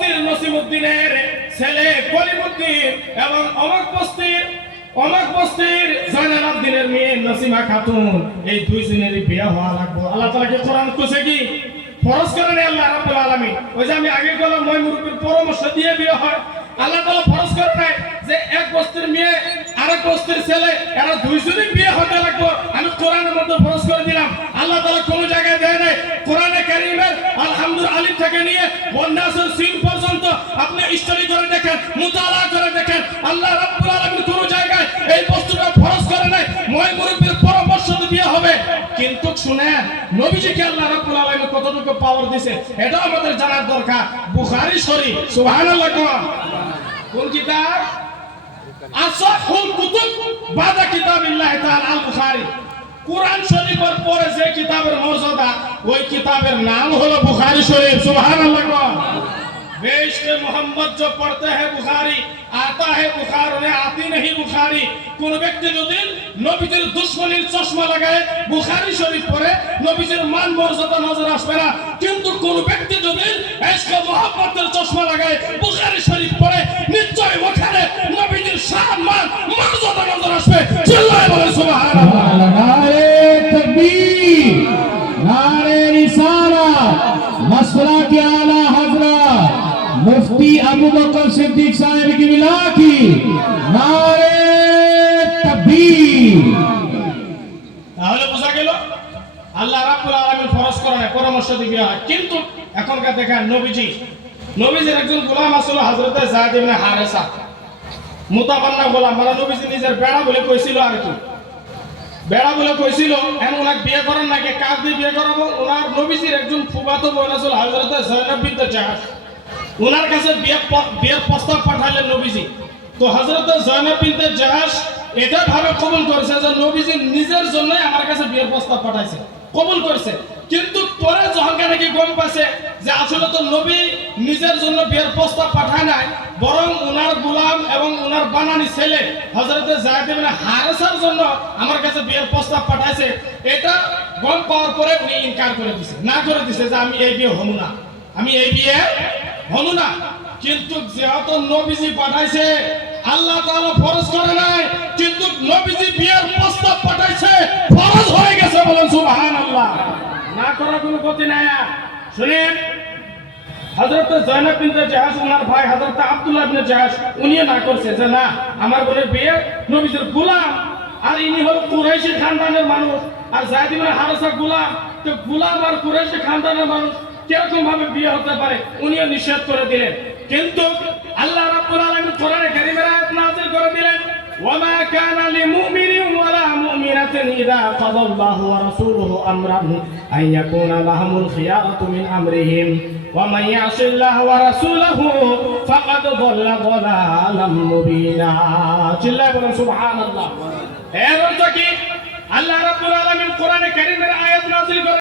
বস্তির নসিমউদ্দিনের ছেলে কলিমউদ্দিন এবং অমক বস্তির জয়নাল আবদিনের মেয়ে নসিমা খাতুন, এই দুইজনেরই বিয়ে হওয়া লাগবে। আল্লাহ তাআলা কি কোরআন কইছে কি ফরজ করেন আল্লাহ রাব্বুল আলামিন? ওই যে আমি আগে বললাম মই মুরব্বির পরামর্শ দিয়ে বিয়ে হয়। আল্লাহ তাআলা ফরজ করে নাই যে এক বস্তির মেয়ে আরেক বস্তির ছেলে এরা দুইজনই বিয়ে হতে লাগবে। আমি কোরআনের মধ্যে ফরজ করে দিলাম। আল্লাহ তাআলা কোন জায়গায় দেয় নাই। কোরআনে কারীমের আলহামদুলিল্লাহ আলিফ থেকে নিয়ে ওয়ান্নাসের সিন পর্যন্ত আপনি স্টাডি করে দেখেন, মুতালা করে দেখেন, আল্লাহ রাব্বুল আলামিন কোন জায়গায় এই বস্তুটা ফরজ করে নাই। মই মুরব্বির পরামর্শ দিয়ে বিয়ে হবে। কিন্তু শুনেন, নবীজিকে আল্লাহ রাব্বুল আলামিন কতটুকু পাওয়ার দিয়েছে এটা আমাদের জানার দরকার। বুখারী শরীফ, সুবহানাল্লাহ। কোন কিতাব? আসহুল কুতুব বাদা কিতাবিল্লাহ তাআলা আল বুখারী। কুরআন শরীফের পরে যে কিতাবের মর্যাদা, ওই কিতাবের নাম হলো বুখারী শরীফ, সুবহানাল্লাহ। बेइश्क़ मोहम्मद जो पढ़ते हैं बुखारी आता है बुखार उन्हें आती नहीं बुखारी। কোন ব্যক্তি যদি নবীজির দুশমনির চশমা লাগায় বুখারী শরীফ পড়ে নবীজির মান মর্যাদা নজর আসবে না। কিন্তু কোন ব্যক্তি যদি ইশক মোহাম্মদের চশমা লাগায় বুখারী শরীফ পড়ে নিশ্চয় ওখানে নবীজির শান মান মর্যাদা নজর আসবে। চিল্লায়ে বলেন সুবহানাল্লাহ। নারে তাকবীর, নারে রিসালাত, মাসলা के आला हजरत मुफ्ती अबू बकर सिद्दीक साहब की मिला की नारे तकबीर। তাহলে বোঝা গেল আল্লাহ রাব্বুল আলামিন ফরজ করে না, পরামর্শ দিবে। কিন্তু এখনকার দেখেন নবীজির একজন গোলাম ছিল হযরত যায়েদ ইবনে হারেসা, মুতাবান্না গোলাম। মানে নবীজি নিজের বেড়া বলে কইছিল, আর কি বেড়া বলে কইছিল। এমন ওনাকে বিয়ে করার নাকি কাজ দিয়ে বিয়ে করাবো। ওনার নবীজির একজন ফুফাতো বোন ছিল হযরত যায়েনব বিনতে জাহাশ। ওনার কাছে বিয়ের প্রস্তাব পাঠালেন নবীজি। তো হযরত যায়েনব বিনতে জাহাশ এটা ভাবে কবুল করেছে যে নবীজি নিজের জন্য আমার কাছে বিয়ের প্রস্তাব পাঠাইছে, কবুল করেছে। কিন্তু পরে যখন নাকি গম পাইছে যে আসলে তো নবী নিজের জন্য বিয়ের প্রস্তাব পাঠায় নাই, বরং ওনার গোলাম এবং ওনার বানানি ছেলে হযরত যায়েদ ইবনে হারেসার জন্য আমার কাছে বিয়ের প্রস্তাব পাঠাইছে, এটা গম পাওয়ার পরে উনি ইনকার করে দিয়েছে, না করে দিয়েছে যে আমি এই বিয়ে হবো না, আমি এই বিয়ে হবো না। কিন্তু যেহেতু নবীজি পাঠাইছে, আল্লাহ তাআলা ফরজ করে নাই, কিন্তু নবীজি বিয়ের প্রস্তাব পাঠাইছে, ফরজ হয়ে গেছে। বলেন সুবহানাল্লাহ। না করার কোনো গতি নাই। শুনেন, হযরত যায়েনব বিনতে জাহাশ ওনার ভাই হযরত আব্দুল্লাহ ইবনে জাহাশ উনি না করছে যে না, আমার বোনের বিয়ে নবীজির গোলাম, আর ইনি হলো কুরাইশি খানদানের মানুষ, আর যায়েদ ইবনে হারেসা গোলাম। তো গোলাম আর কুরাইশি খানদানের মানুষ কিরকম ভাবে বিয়ে হতে পারে, উনিও নিষেধ করে দিলেন। কিন্তু আল্লাহ রাব্বুল আলামিন কোরআনে কারীমের আয়াত নাযিল করে দিলেন, ওয়ামা কানা লিমুমিনিন ওয়ালা মুমিনাতিন ইযা কাদাল্লাহু ওয়া রাসূলুহু আমরান আন ইয়াকুনা লাহুমুল খিয়ারাতু মিন আমরিহিম ওয়া মান ইয়াসিল্লাহা ওয়া রাসূলুহু ফাকাদ দাল্লা দালালাম মুবিনা। চিল্লায়ে বলেন সুবহানাল্লাহ। এর অর্থ কি? আল্লাহ রাব্বুল আলামিন কোরআনে কারীমের আয়াত নাযিল করে